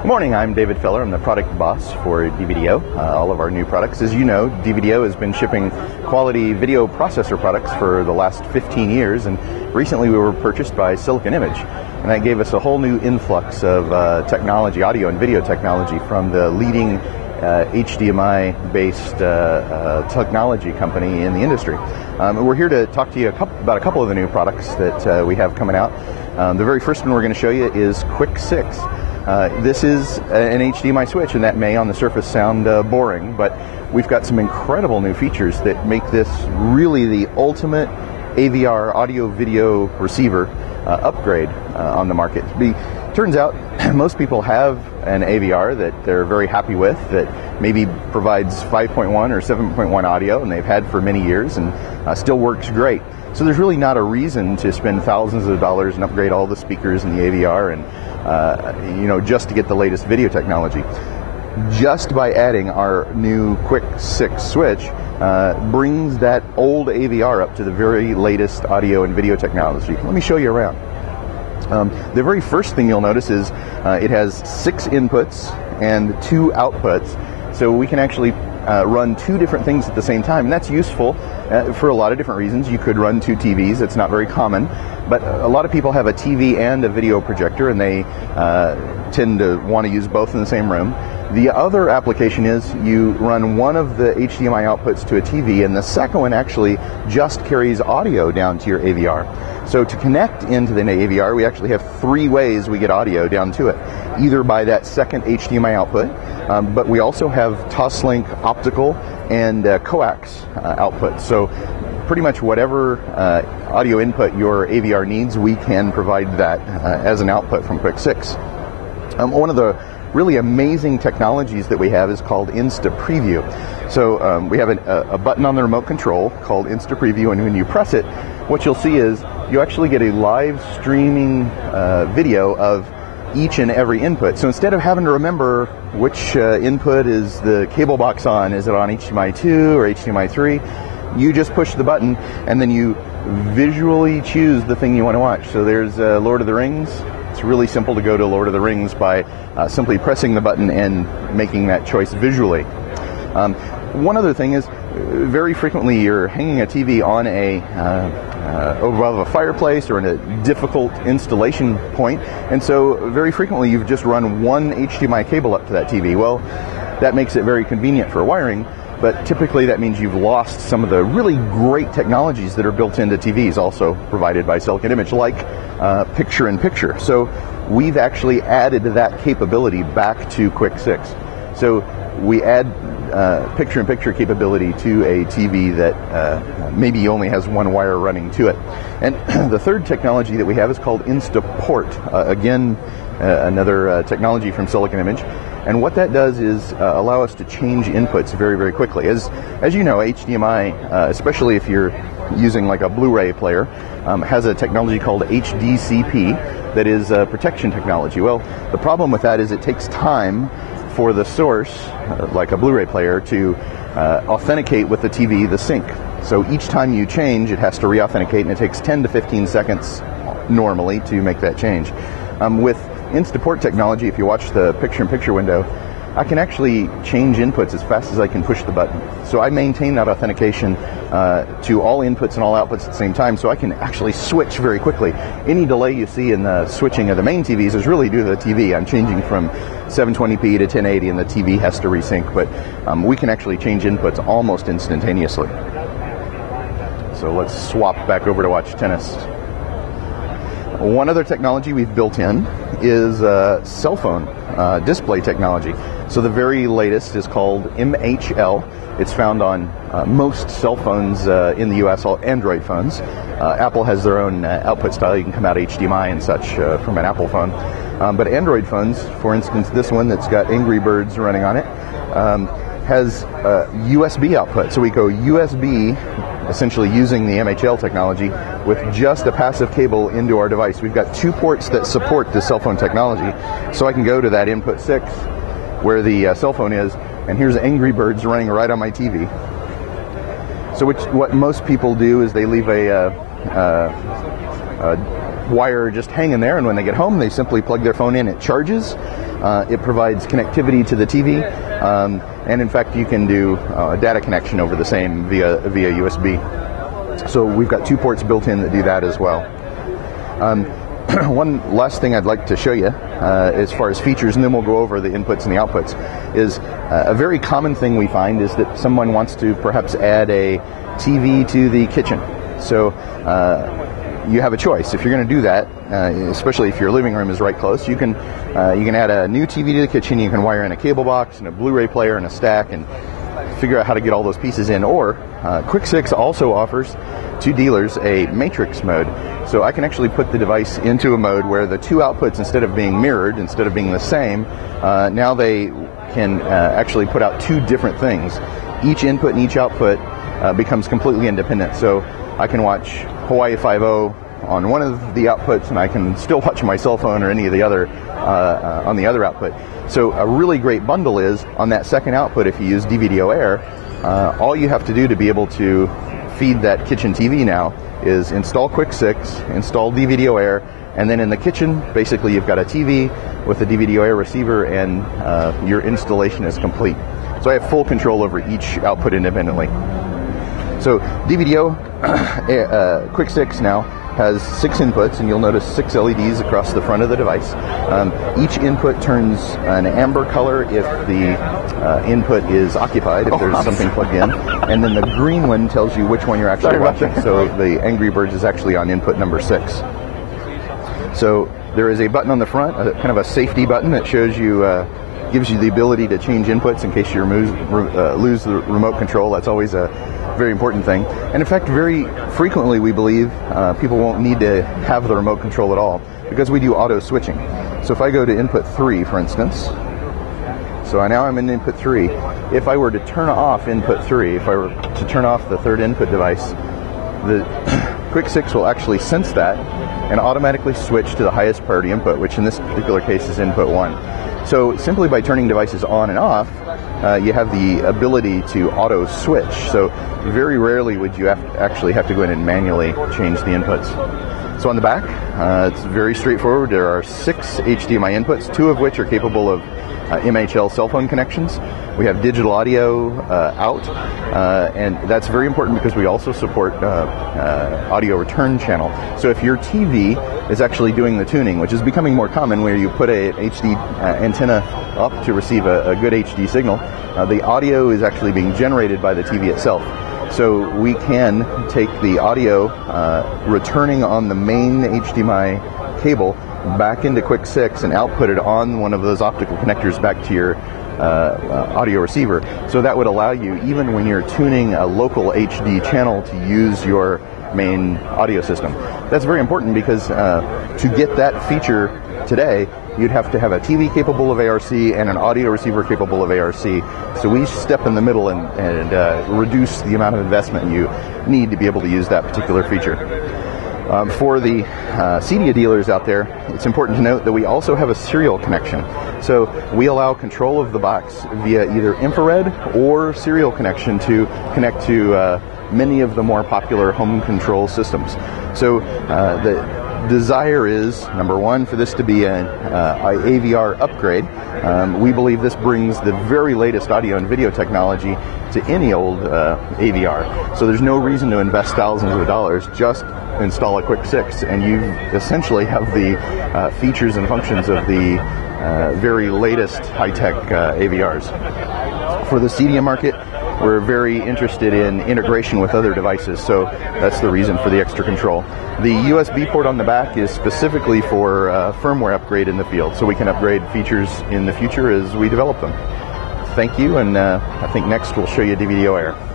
Good morning, I'm David Feller. I'm the product boss for DVDO. All of our new products. As you know, DVDO has been shipping quality video processor products for the last 15 years, and recently we were purchased by Silicon Image. And that gave us a whole new influx of technology, audio and video technology from the leading HDMI-based technology company in the industry. We're here to talk to you about a couple of the new products that we have coming out. The very first one we're going to show you is Quick6. This is an HDMI switch, and that may on the surface sound boring, but we've got some incredible new features that make this really the ultimate AVR audio-video receiver upgrade on the market. Turns out most people have an AVR that they're very happy with, that maybe provides 5.1 or 7.1 audio, and they've had for many years and still works great. So there's really not a reason to spend thousands of dollars and upgrade all the speakers in the AVR and just to get the latest video technology. Just by adding our new Quick6 switch brings that old AVR up to the very latest audio and video technology. Let me show you around. The very first thing you'll notice is it has 6 inputs and 2 outputs, so we can actually run 2 different things at the same time, and that's useful for a lot of different reasons. You could run 2 TVs. It's not very common, but a lot of people have a TV and a video projector, and they tend to want to use both in the same room. The other application is you run one of the HDMI outputs to a TV, and the second one actually just carries audio down to your AVR. So to connect into the AVR, we actually have 3 ways we get audio down to it. Either by that second HDMI output, but we also have Toslink optical and coax output. So pretty much whatever audio input your AVR needs, we can provide that as an output from Quick6. One of the really amazing technologies that we have is called Insta Preview. So we have a button on the remote control called Insta Preview, and when you press it, what you'll see is you actually get a live streaming video of each and every input. So instead of having to remember which input is the cable box on, is it on HDMI 2 or HDMI 3, you just push the button and then you visually choose the thing you want to watch. So there's Lord of the Rings. It's really simple to go to Lord of the Rings by simply pressing the button and making that choice visually. One other thing is, very frequently you're hanging a TV on above a fireplace or in a difficult installation point, and so very frequently you've just run one HDMI cable up to that TV. Well, that makes it very convenient for wiring, but typically that means you've lost some of the really great technologies that are built into TVs, also provided by Silicon Image, like picture-in-picture. So we've actually added that capability back to Quick6. So we add picture-in-picture capability to a TV that maybe only has one wire running to it. And the third technology that we have is called InstaPort. Again, another technology from Silicon Image. And what that does is allow us to change inputs very, very quickly. As you know, HDMI, especially if you're using like a Blu-ray player, has a technology called Hdcp that is protection technology. Well, the problem with that is it takes time for the source, like a Blu-ray player, to authenticate with the TV, the sync. So each time you change, it has to re-authenticate, and it takes 10 to 15 seconds normally to make that change. With InstaPort technology, if you watch the picture-in-picture window, I can actually change inputs as fast as I can push the button. So I maintain that authentication to all inputs and all outputs at the same time, so I can actually switch very quickly. Any delay you see in the switching of the main TVs is really due to the TV. I'm changing from 720p to 1080, and the TV has to resync, but we can actually change inputs almost instantaneously. So let's swap back over to watch tennis. One other technology we've built in is cell phone display technology. So the very latest is called MHL. It's found on most cell phones in the US, all Android phones. Apple has their own output style. You can come out HDMI and such from an Apple phone. But Android phones, for instance, this one that's got Angry Birds running on it, has USB output. So we go USB, essentially using the MHL technology, with just a passive cable into our device. We've got 2 ports that support the cell phone technology. So I can go to that input 6 where the cell phone is, and here's Angry Birds running right on my TV. So what most people do is they leave a wire just hanging there, and when they get home, they simply plug their phone in. It charges. It provides connectivity to the TV, and in fact, you can do a data connection over the same via USB. So we've got 2 ports built in that do that as well. One last thing I'd like to show you as far as features, and then we'll go over the inputs and the outputs, is a very common thing we find is that someone wants to perhaps add a TV to the kitchen. So you have a choice. If you're going to do that, especially if your living room is right close, you can add a new TV to the kitchen. You can wire in a cable box and a Blu-ray player and a stack and figure out how to get all those pieces in. Or Quick6 also offers to dealers a matrix mode. So I can actually put the device into a mode where the 2 outputs, instead of being mirrored, instead of being the same, now they can actually put out 2 different things. Each input and each output becomes completely independent. So I can watch Hawaii Five-0 on one of the outputs, and I can still watch my cell phone or any of the other on the other output. So a really great bundle is on that second output. If you use DVDO Air, all you have to do to be able to feed that kitchen TV now is install Quick6, install DVDO Air, and then in the kitchen, basically you've got a TV with a DVDO Air receiver, and your installation is complete. So I have full control over each output independently. So DVDO Quick6 now has 6 inputs, and you'll notice 6 LEDs across the front of the device. Each input turns an amber color if the input is occupied, if there's something plugged in, and then the green one tells you which one you're actually watching. So the Angry Birds is actually on input number 6. So there is a button on the front, kind of a safety button that shows you, gives you the ability to change inputs in case you lose the remote control. That's always a very important thing. And in fact, very frequently we believe people won't need to have the remote control at all because we do auto switching. So if I go to input 3, for instance, so now I'm in input 3. If I were to turn off input 3, if I were to turn off the third input device, the Quick6 will actually sense that and automatically switch to the highest priority input, which in this particular case is input 1. So simply by turning devices on and off, you have the ability to auto switch. So very rarely would you actually have to go in and manually change the inputs. So on the back, it's very straightforward. There are 6 HDMI inputs, 2 of which are capable of MHL cell phone connections. We have digital audio out, and that's very important because we also support audio return channel. So if your TV is actually doing the tuning, which is becoming more common, where you put a HD antenna up to receive a good HD signal, the audio is actually being generated by the TV itself. So we can take the audio returning on the main HDMI cable back into Quick6 and output it on one of those optical connectors back to your audio receiver. So that would allow you, even when you're tuning a local HD channel, to use your main audio system. That's very important because to get that feature today, you'd have to have a TV capable of ARC and an audio receiver capable of ARC. So we step in the middle and reduce the amount of investment you need to be able to use that particular feature. For the CEDIA dealers out there, it's important to note that we also have a serial connection. So we allow control of the box via either infrared or serial connection to connect to many of the more popular home control systems. So the desire is, number one, for this to be an AVR upgrade. We believe this brings the very latest audio and video technology to any old AVR. So there's no reason to invest thousands of dollars. Just install a Quick6 and you essentially have the features and functions of the very latest high-tech AVRs. For the CEDIA market, we're very interested in integration with other devices, so that's the reason for the extra control. The USB port on the back is specifically for firmware upgrade in the field, so we can upgrade features in the future as we develop them. Thank you, and I think next we'll show you DVDO Air.